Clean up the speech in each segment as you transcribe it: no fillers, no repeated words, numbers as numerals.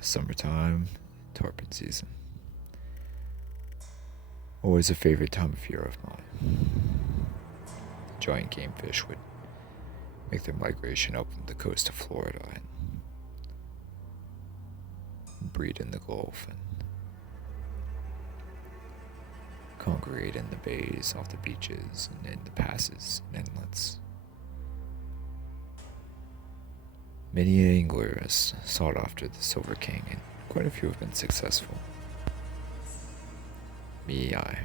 Summertime, tarpon season. Always a favorite time of year of mine. Giant game fish would make their migration up from the coast of Florida and breed in the Gulf and congregate in the bays, off the beaches, and in the passes and inlets. Many an angler has sought after the Silver King, and quite a few have been successful. Me, I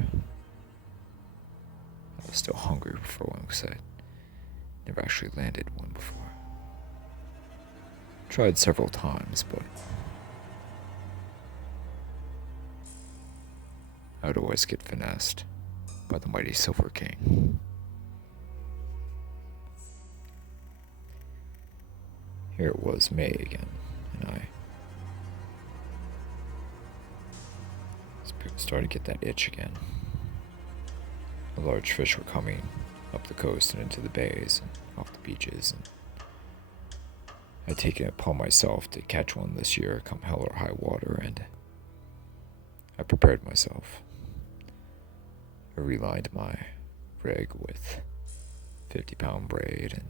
was still hungry for one because I never actually landed one before. Tried several times, but I would always get finessed by the mighty Silver King. Here it was May again, and I started to get that itch again. The large fish were coming up the coast and into the bays and off the beaches, and I'd taken it upon myself to catch one this year come hell or high water, and I prepared myself. I relined my rig with 50-pound braid and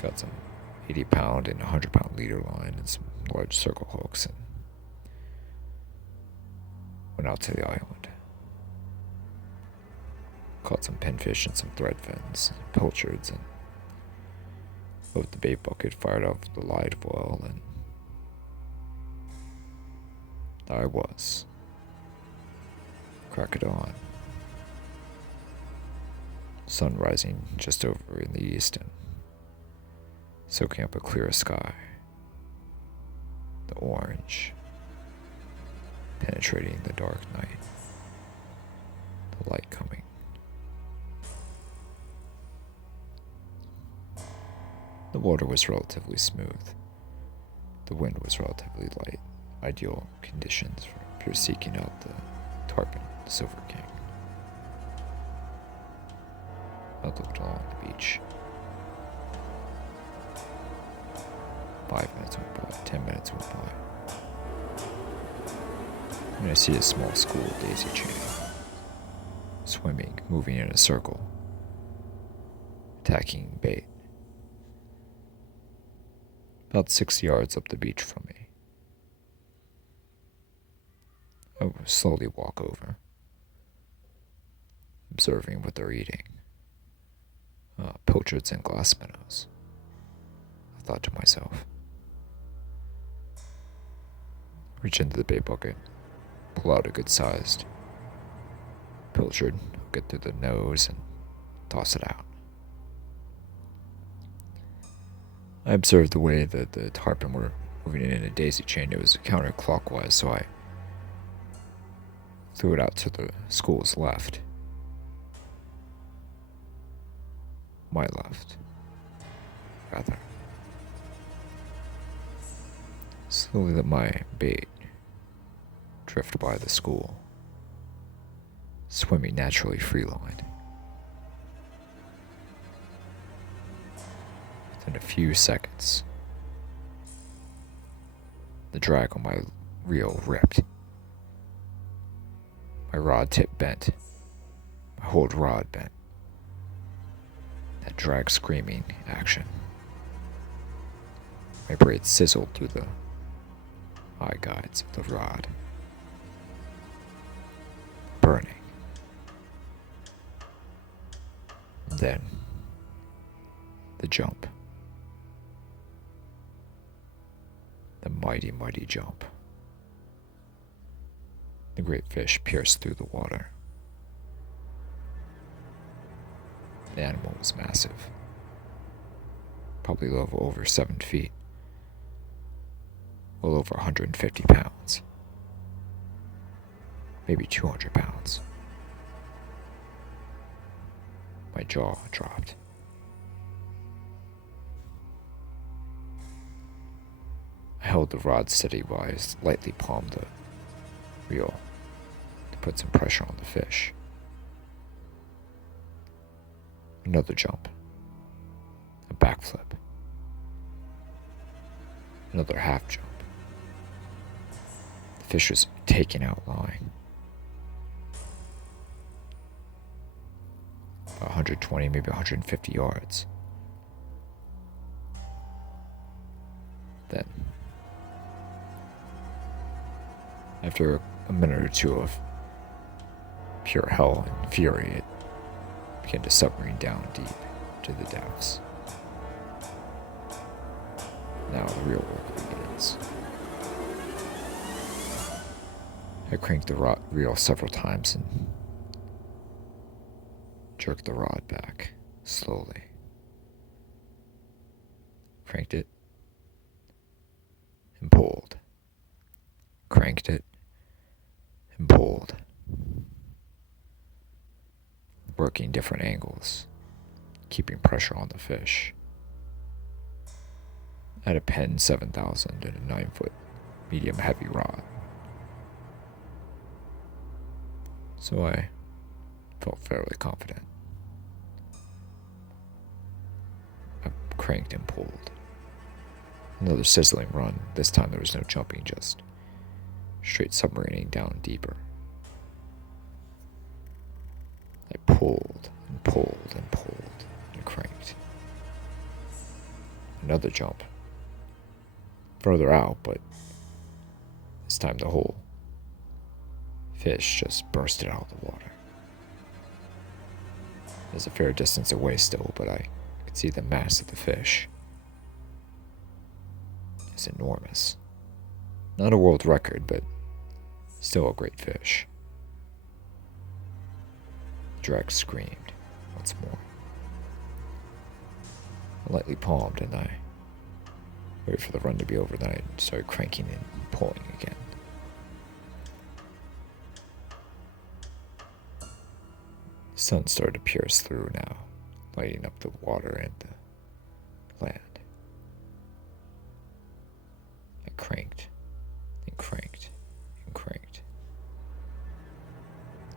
got some 80-pound and 100-pound leader line and some large circle hooks and went out to the island. Caught some pinfish and some thread fins, pilchards, and loaded the bait bucket, fired up the live well, and I was. Crack it on. Sun rising just over in the east and soaking up a clear sky. The orange penetrating the dark night. The light coming. The water was relatively smooth. The wind was relatively light. Ideal conditions for seeking out the tarpon, the Silver King. I looked along the beach. 5 minutes went by, 10 minutes went by. And I see a small school daisy chain, swimming, moving in a circle, attacking bait. About 6 yards up the beach from me. I would slowly walk over, observing what they're eating. Pilchards and glass minnows, I thought to myself. Reach into the bait bucket, pull out a good-sized pilchard, hook it through the nose, and toss it out. I observed the way that the tarpon were moving in a daisy chain. It was counterclockwise, so I threw it out to the school's left. My left, rather. Slowly let my bait drift by the school, swimming naturally free-lined. Within a few seconds, the drag on my reel ripped. My rod tip bent. My whole rod bent. That drag screaming action. My braid sizzled through the eye guides of the rod. Burning. And then, the jump. The mighty, mighty jump. The great fish pierced through the water. The animal was massive. Probably over 7 feet. Well over 150 pounds. Maybe 200 pounds. My jaw dropped. I held the rod steady while I lightly palmed the reel to put some pressure on the fish. Another jump. A backflip. Another half jump. The fish was taken out line. About 120, maybe 150 yards. Then, after a minute or two of pure hell and fury, it began to submarine down deep to the depths. Now the real work begins. I cranked the reel several times and jerked the rod back slowly. Cranked it and pulled. Cranked it and pulled. Working different angles, keeping pressure on the fish. I had a Penn 7000 and a 9-foot medium heavy rod. So I felt fairly confident. I cranked and pulled. Another sizzling run. This time there was no jumping, just straight submarining down deeper. I pulled and pulled and pulled and cranked. Another jump. Further out, but this time the whole fish just bursted out of the water. It was a fair distance away still, but I could see the mass of the fish. It's enormous. Not a world record, but still a great fish. The drag screamed once more. I lightly palmed and I waited for the run to be over, then I started cranking and pulling again. The sun started to pierce through now, lighting up the water and the land. I cranked and cranked and cranked.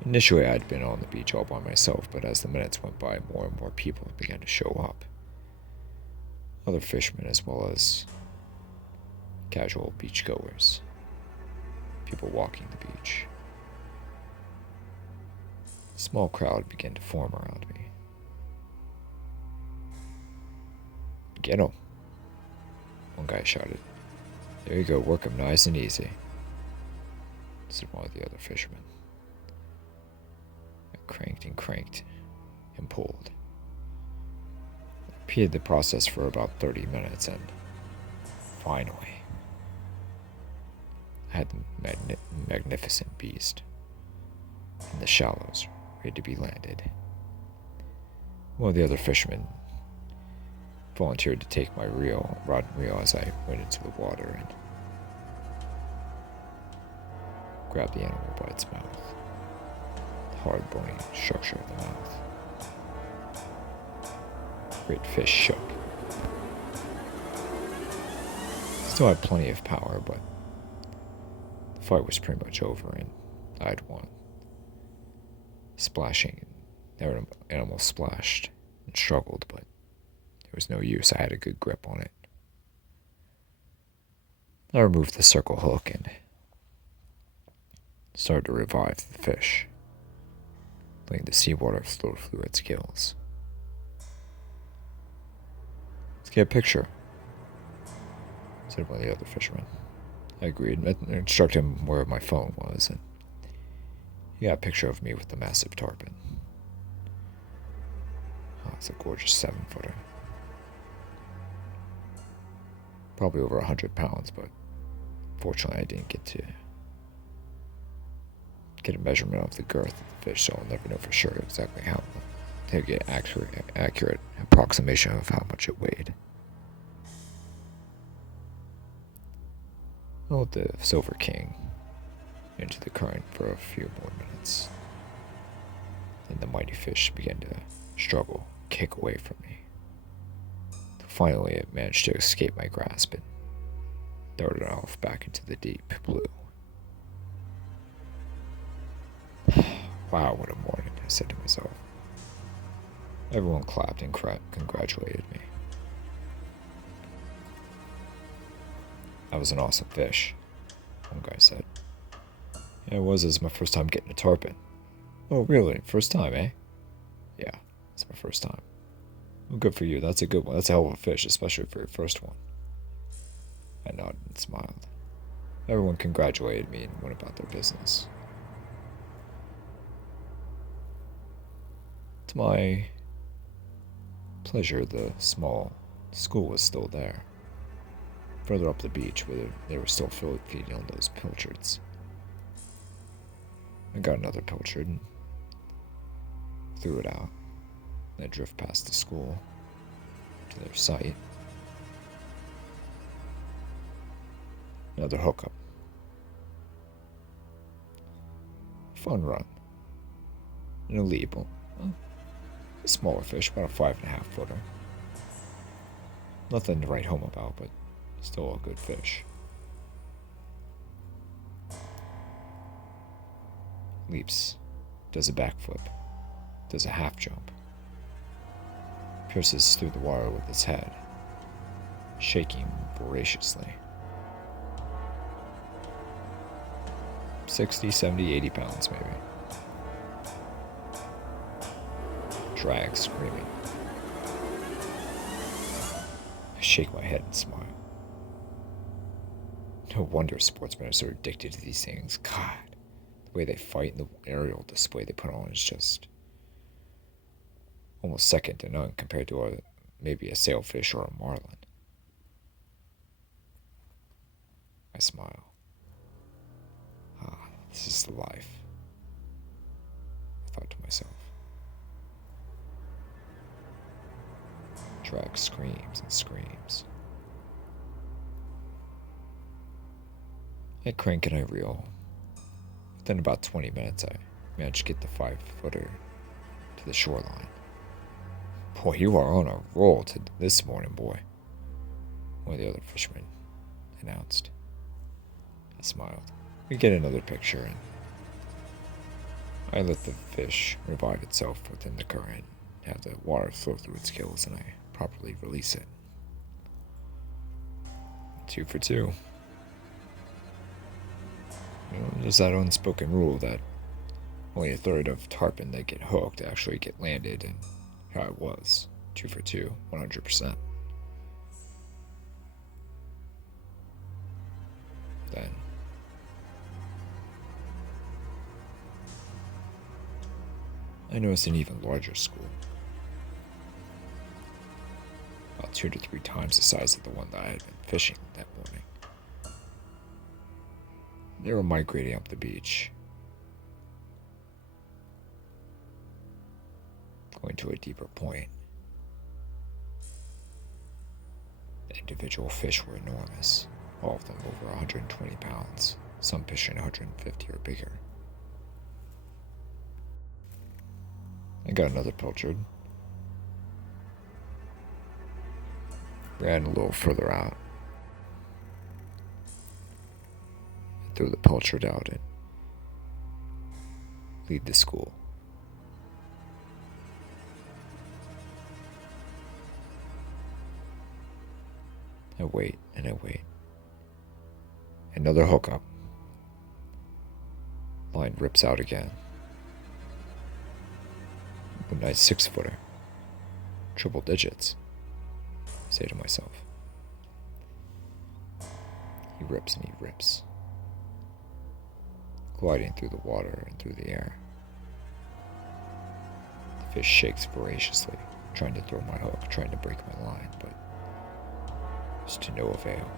Initially, I'd been on the beach all by myself, but as the minutes went by, more and more people began to show up. Other fishermen as well as casual beachgoers, people walking the beach. A small crowd began to form around me. "Get 'em," one guy shouted. "There you go, work 'em nice and easy," said one of the other fishermen. I cranked and cranked and pulled. I repeated the process for about 30 minutes and finally I had the magnificent beast in the shallows, ready to be landed. One of the other fishermen volunteered to take my rod and reel as I went into the water and grabbed the animal by its mouth, the hard, bony structure of the mouth. The great fish shook. Still had plenty of power, but the fight was pretty much over and I'd won. Splashing, the animal splashed and struggled, but there was no use. I had a good grip on it. I removed the circle hook and started to revive the fish, letting the seawater flow through its gills. "Let's get a picture," said one of the other fishermen. I agreed and instructed him where my phone was, and he got a picture of me with the massive tarpon. Oh, it's a gorgeous 7-footer. Probably over 100 pounds, but fortunately I didn't get a measurement of the girth of the fish, so I'll never know for sure exactly how to get accurate approximation of how much it weighed. I let the Silver King into the current for a few more minutes. Then the mighty fish began to struggle, kick away from me. Finally, it managed to escape my grasp and darted off back into the deep blue. Wow, what a morning, I said to myself. Everyone clapped and congratulated me. That was an awesome fish, one guy said. Yeah, it was. It was my first time getting a tarpon. Oh, really? First time, eh? Yeah, it's my first time. Well, good for you. That's a good one. That's a hell of a fish, especially for your first one. I nodded and smiled. Everyone congratulated me and went about their business. To my pleasure, the small school was still there. Further up the beach, where they were still feeding on those pilchards. I got another pilchard and threw it out. I drove past the school to their site. Another hookup. Fun run. An elite, a smaller fish, about a 5.5 footer. Nothing to write home about, but still a good fish. Leaps, does a backflip, does a half jump, pierces through the water with its head, shaking voraciously. 60, 70, 80 pounds maybe. Drag screaming. I shake my head and smile. No wonder sportsmen are so addicted to these things. God, the way they fight and the aerial display they put on is just almost second to none compared to maybe a sailfish or a marlin. I smile. This is the life, I thought to myself. Drag screams and screams. I crank and I reel. Within about 20 minutes, I managed to get the 5-footer to the shoreline. Boy, you are on a roll this morning, boy, one of the other fishermen announced. I smiled. We get another picture, and I let the fish revive itself within the current, have the water flow through its gills, and I properly release it. 2 for 2. There's that unspoken rule that only a third of tarpon that get hooked actually get landed, and here I was, 2 for 2, 100%. Then I noticed an even larger school, about 2 to 3 times the size of the one that I had been fishing that morning. They were migrating up the beach, going to a deeper point. The individual fish were enormous, all of them over 120 pounds, some fishing 150 or bigger. I got another pilchard. Ran a little further out. I threw the pilchard out and leave the school. I wait and I wait. Another hookup. Line rips out again. A nice 6-footer. Triple digits, I say to myself. He rips and he rips, gliding through the water and through the air. The fish shakes voraciously, trying to throw my hook, trying to break my line, but it's to no avail.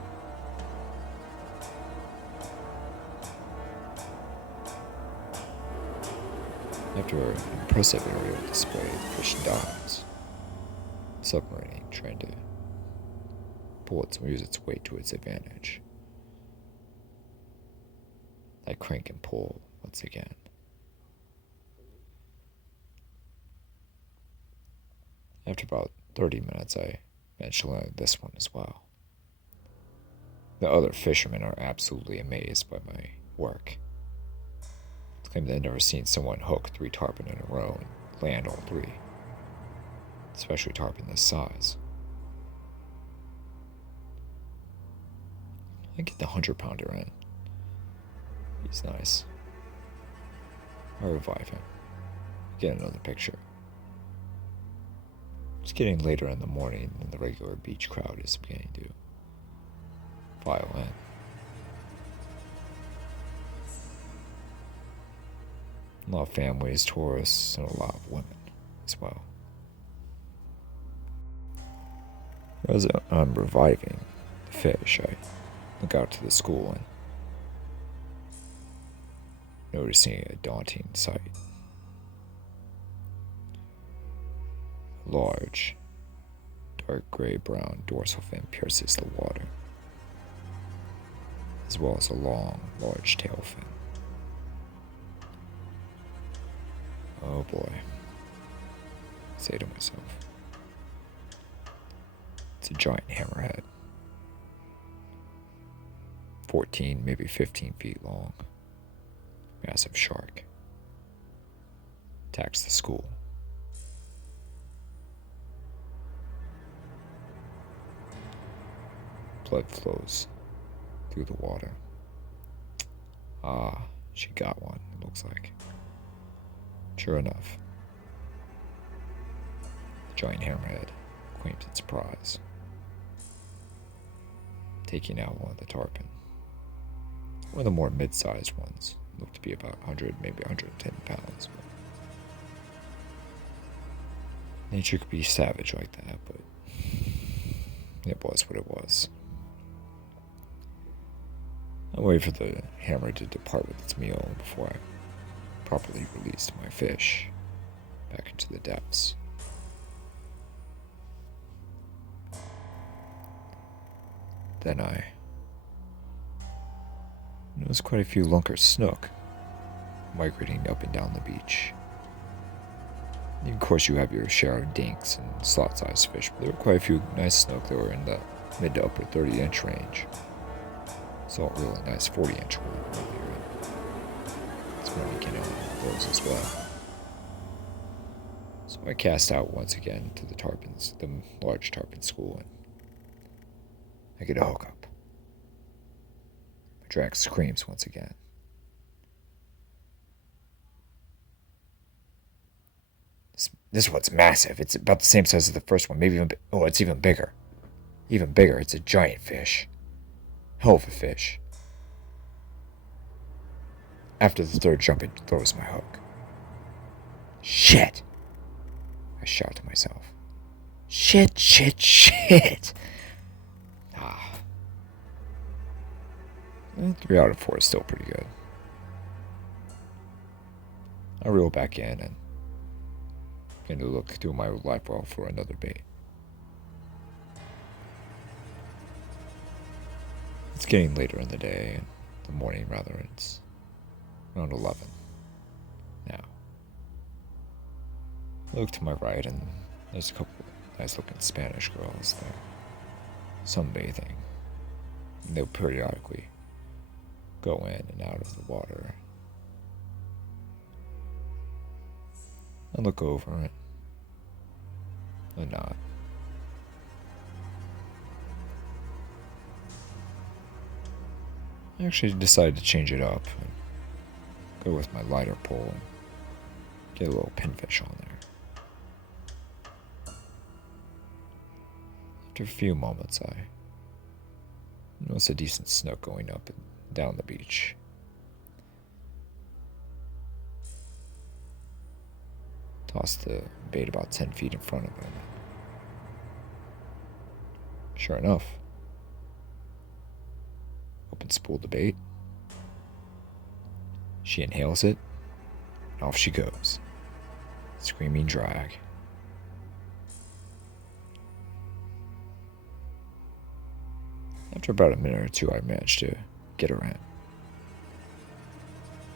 After an impressive aerial display, the fish dives, submarining, trying to use its weight to its advantage. I crank and pull once again. After about 30 minutes, I managed to land this one as well. The other fishermen are absolutely amazed by my work. They claim they've never seen someone hook 3 tarpon in a row and land all 3, especially tarpon this size. I get the 100-pounder in. He's nice. I revive him. Get another picture. It's getting later in the morning and the regular beach crowd is beginning to file in. A lot of families, tourists, and a lot of women as well. As I'm reviving the fish, I look out to the school and noticing a daunting sight. A large, dark gray-brown dorsal fin pierces the water, as well as a long, large tail fin. Oh boy, I say to myself. It's a giant hammerhead. 14, maybe 15 feet long. Massive shark. Attacks the school. Blood flows through the water. Ah, she got one, it looks like. Sure enough, the giant hammerhead claims its prize, taking out one of the tarpon. One of the more mid-sized ones, looked to be about 100, maybe 110 pounds. But nature could be savage like that, but it was what it was. I wait for the hammer to depart with its meal before I properly released my fish back into the depths. Then I noticed quite a few lunker snook migrating up and down the beach. And of course, you have your share of dinks and slot-sized fish, but there were quite a few nice snook that were in the mid to upper 30-inch range. Saw a really nice 40-inch one earlier. It's going to get on those as well. So I cast out once again to the tarpons, the large tarpon school, and I get a hook up. My drag screams once again. This one's massive. It's about the same size as the first one, maybe even it's even bigger. Even bigger. It's a giant fish. Hell of a fish. After the third jump, it throws my hook. Shit! I shout to myself. Shit! Ah. 3 out of 4 is still pretty good. I reel back in and begin to look through my live well for another bait. It's getting later in the day, the morning rather, it's around 11 now. I look to my right and there's a couple nice looking Spanish girls there, sunbathing. And they'll periodically go in and out of the water. I look over and I nod. I actually decided to change it up and go with my lighter pole and get a little pinfish on there. After a few moments, I notice a decent snook going up and down the beach. Toss the bait about 10 feet in front of him. Sure enough, open spool the bait. She inhales it, and off she goes. Screaming drag. After about a minute or two, I managed to get her in.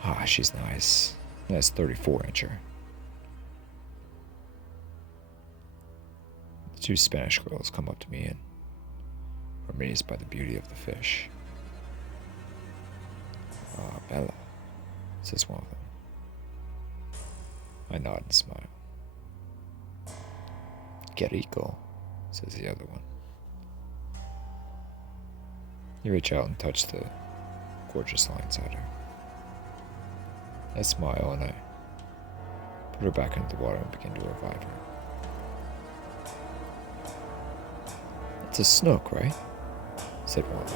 Ah, she's nice. Nice 34-incher. The 2 Spanish girls come up to me and are amazed by the beauty of the fish. Ah, Bella, says one of them. I nod and smile. Que rico, says the other one. You reach out and touch the gorgeous line inside her. I smile and I put her back into the water and begin to revive her. It's a snook, right? Said Wanda.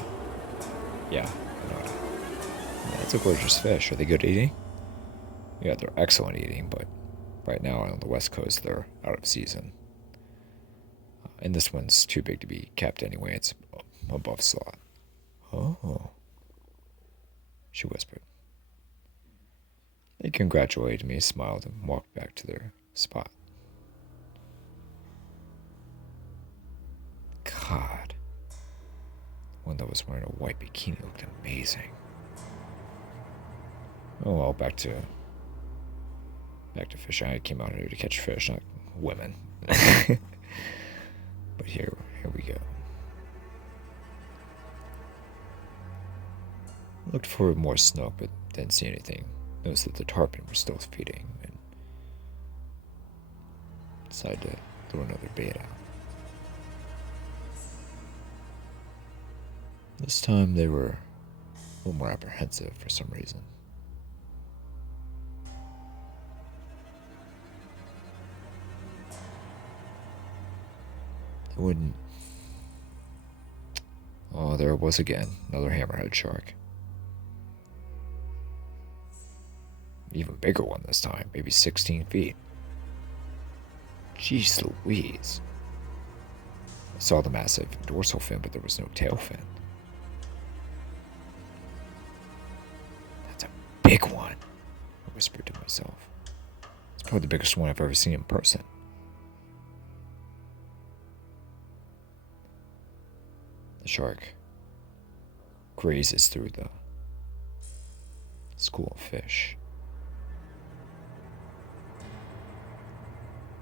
Yeah, I know it. Yeah, it's a gorgeous fish. Are they good eating? Yeah, they're excellent eating, but right now on the west coast they're out of season. And this one's too big to be kept anyway. It's above slot. Oh, she whispered. They congratulated me, smiled, and walked back to their spot. God. One that was wearing a white bikini looked amazing. Oh well, back to fishing. I came out here to catch fish, not women. But here we go. Looked for more snook, but didn't see anything. Noticed that the tarpon were still feeding, and decided to throw another bait out. This time they were a little more apprehensive for some reason. They wouldn't. Oh, there it was again. Another hammerhead shark. Even bigger one this time, maybe 16 feet. Jeez Louise. I saw the massive dorsal fin, but there was no tail fin. That's a big one, I whispered to myself. It's probably the biggest one I've ever seen in person. The shark grazes through the school of fish.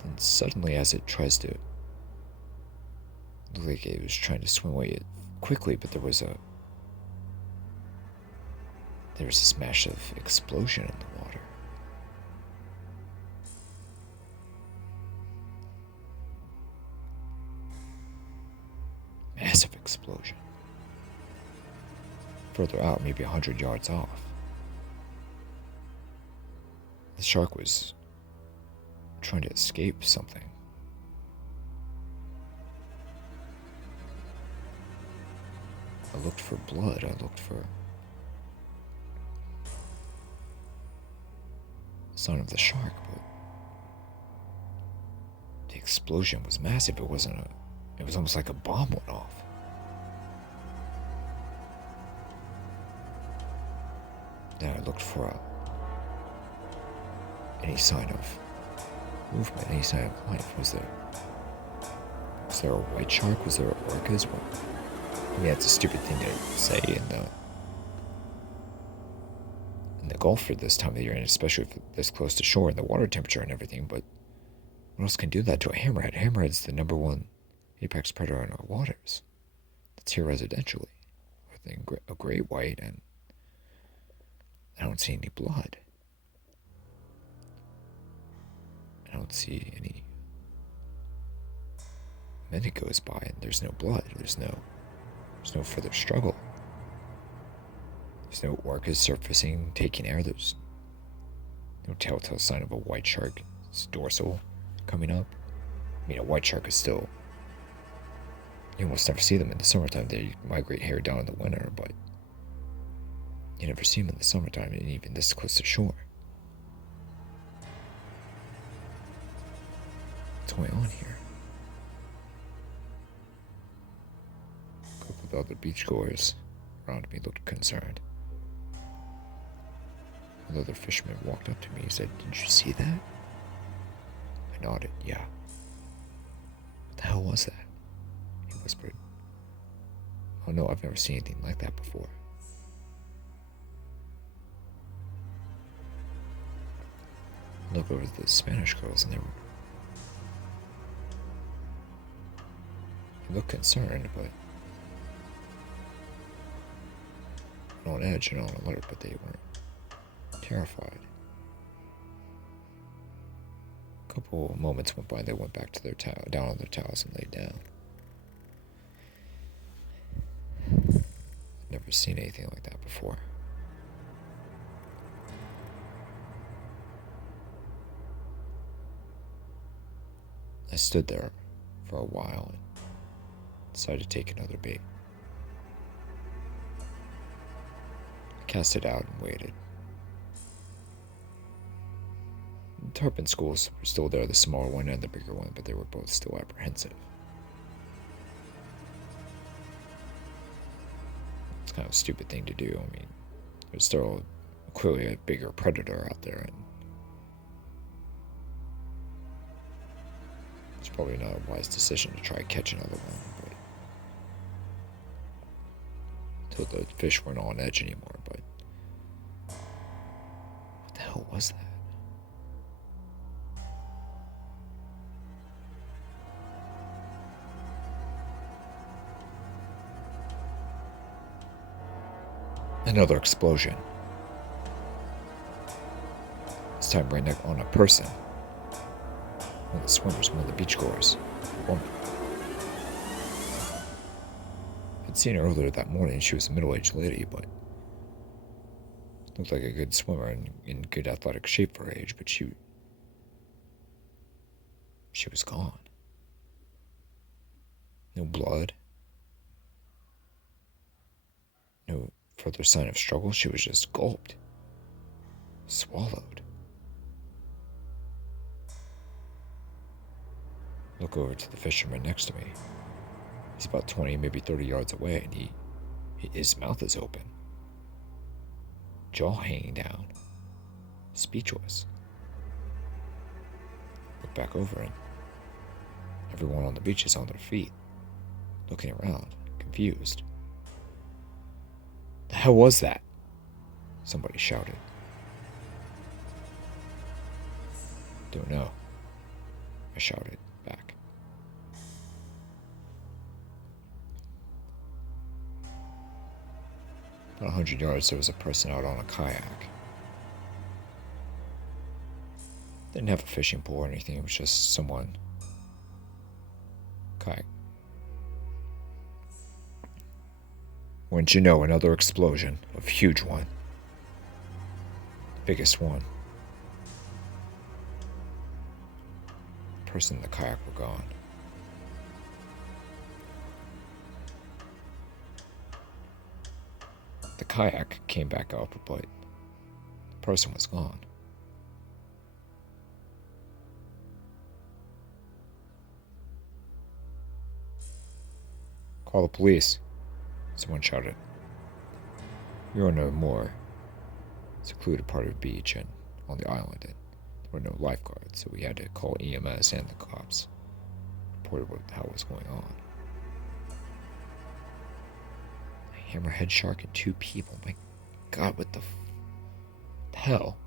Then suddenly, as it tries to, looked like it was trying to swim away quickly, but there was this massive explosion in the water. Massive explosion. Further out, maybe 100 yards off. The shark was trying to escape something. I looked for blood. I looked for a sign of the shark, but the explosion was massive. It was almost like a bomb went off. Then I looked for any sign of movement, any sign of life. Was there a white shark? Was there an orca as well? I mean, that's a stupid thing to say in the Gulf for this time of the year, and especially if this close to shore and the water temperature and everything, but what else can do that to a hammerhead? Hammerhead's the #1 apex predator in our waters. That's here residentially. I think a great white, and I don't see any blood. I don't see any. A minute goes by and there's no blood. There's no further struggle. There's no orcas surfacing, taking air. There's no telltale sign of a white shark's dorsal coming up. I mean, a white shark is still. You almost never see them in the summertime. They migrate here down in the winter, but you never see them in the summertime, and even this close to shore. What's going on here? A couple of other beachgoers around me looked concerned. Another fisherman walked up to me. He said, "Did you see that?" I nodded, "Yeah." "What the hell was that?" He whispered. "Oh no, I've never seen anything like that before." I looked over at the Spanish girls and they looked concerned, but on edge and on alert, but they weren't terrified. A couple of moments went by. They went back to their down on their towels and laid down. never seen anything like that before. I stood there for a while and decided to take another bait. I cast it out and waited. The tarpon schools were still there, the smaller one and the bigger one, but they were both still apprehensive. It's kind of a stupid thing to do. I mean, there's still clearly a bigger predator out there, and it's probably not a wise decision to try to catch another one, but until the fish weren't on edge anymore. But what the hell was that? Another explosion. This time right on a person. One of the swimmers, one of the beachgoers, a woman. I'd seen her earlier that morning. She was a middle-aged lady, but looked like a good swimmer and in good athletic shape for her age, but she was gone. No blood. No further sign of struggle. She was just gulped. Swallowed. Look over to the fisherman next to me. He's about 20, maybe 30 yards away, and his mouth is open. Jaw hanging down. Speechless. Look back over, and everyone on the beach is on their feet, looking around, confused. The hell was that? Somebody shouted. Don't know, I shouted back. About 100 yards, there was a person out on a kayak. Didn't have a fishing pole or anything, it was just someone. Kayak. Wouldn't you know, another explosion, a huge one. The biggest one. The person in the kayak were gone. The kayak came back up, but the person was gone. Call the police, someone shouted. We were no more secluded part of the beach and on the island, and there were no lifeguards, so we had to call EMS and the cops. Reported what the hell was going on. A hammerhead shark and 2 people. My God, what the hell?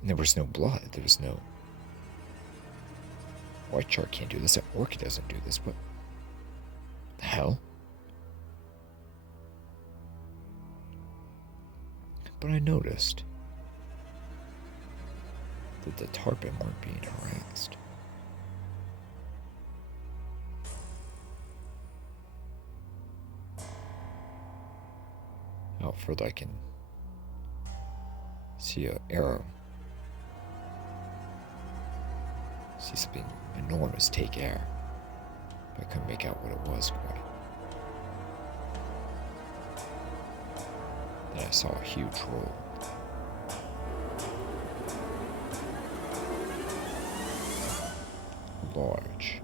And there was no blood. There was no... White shark can't do this. An orca doesn't do this. What the hell? But I noticed that the tarpon weren't being harassed. Out further I can see an arrow. See something enormous take air. But I couldn't make out what it was quite. Then I saw a huge roll. Large,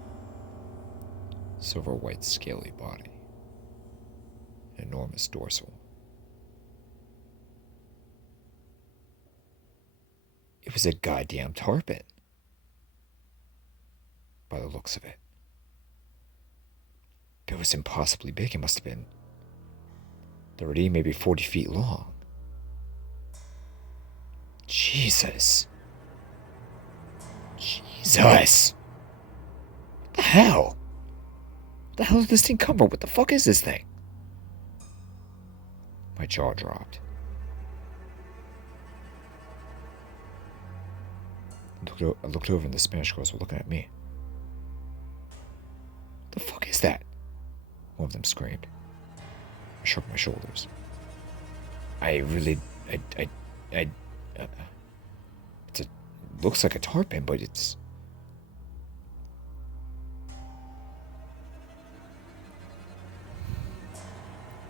silver-white scaly body. An enormous dorsal. It was a goddamn tarpon. By the looks of it. It was impossibly big. It must have been 30, maybe 40 feet long. Jesus. Jesus. What the hell? What the hell did this thing come from? What the fuck is this thing? My jaw dropped. I looked over and the Spanish girls were looking at me. What the fuck is that? One of them screamed. I shrugged my shoulders. I really, I it's a, looks like a tarpon, but it's...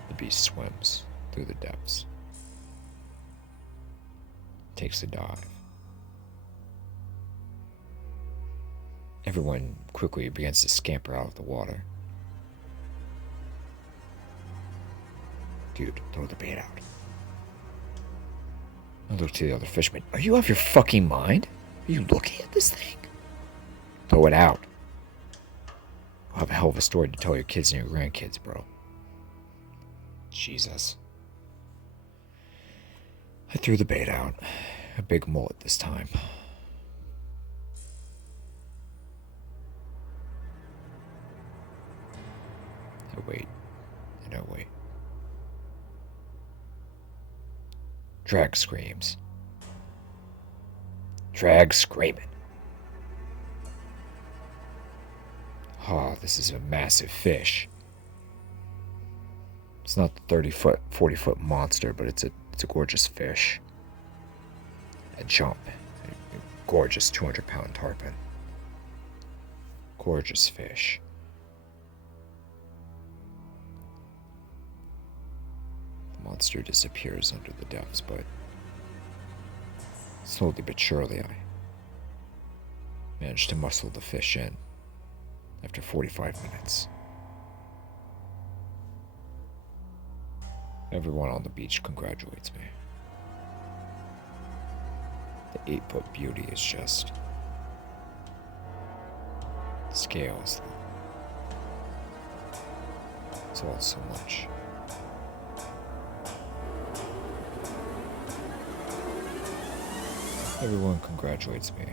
The beast swims through the depths. Takes a dive. Everyone quickly begins to scamper out of the water. Dude, throw the bait out. I look to the other fishermen. Are you off your fucking mind? Are you looking at this thing? Throw it out. I'll have a hell of a story to tell your kids and your grandkids, bro. Jesus. I threw the bait out. A big mullet this time. I wait, and I wait. Drag screams. Drag screaming. Oh, this is a massive fish. It's not the 30-foot, 40-foot monster, but it's a gorgeous fish. A jump. A gorgeous 200-pound tarpon. Gorgeous fish. The monster disappears under the depths, but slowly but surely I managed to muscle the fish in after 45 minutes. Everyone on the beach congratulates me. The 8-foot beauty is just scales. It's all so much. Everyone congratulates me.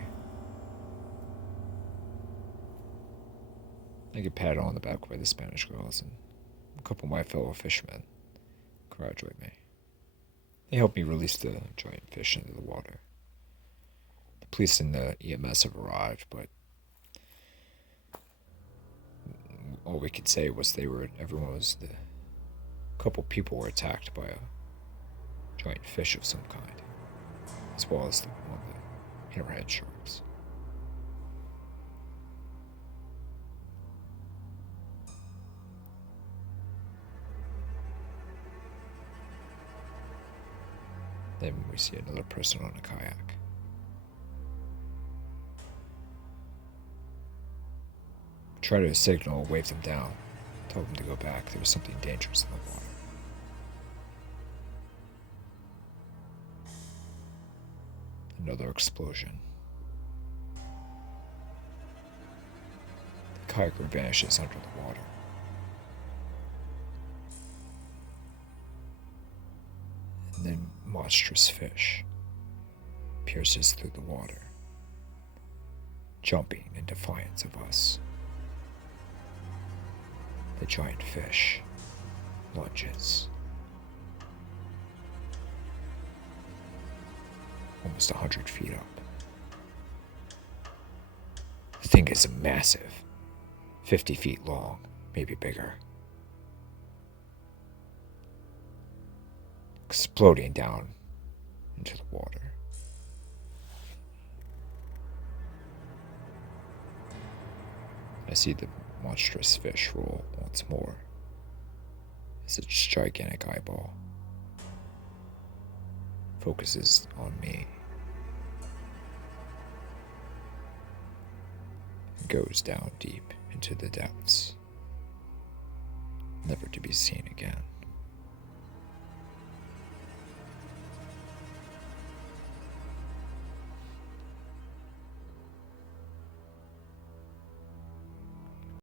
I get patted on the back by the Spanish girls, and a couple of my fellow fishermen congratulate me. They help me release the giant fish into the water. The police and the EMS have arrived, but all we could say was a couple people were attacked by a giant fish of some kind, as well as one of the hammerhead sharks. Then we see another person on a kayak. Try to signal, wave them down, tell them to go back. There was something dangerous in the water. Another explosion. The kayaker vanishes under the water. And then monstrous fish pierces through the water, jumping in defiance of us. The giant fish lunges. Almost 100 feet up. The thing is massive. 50 feet long, maybe bigger. Exploding down into the water. I see the monstrous fish roll once more as its gigantic eyeball focuses on me and goes down deep into the depths, never to be seen again.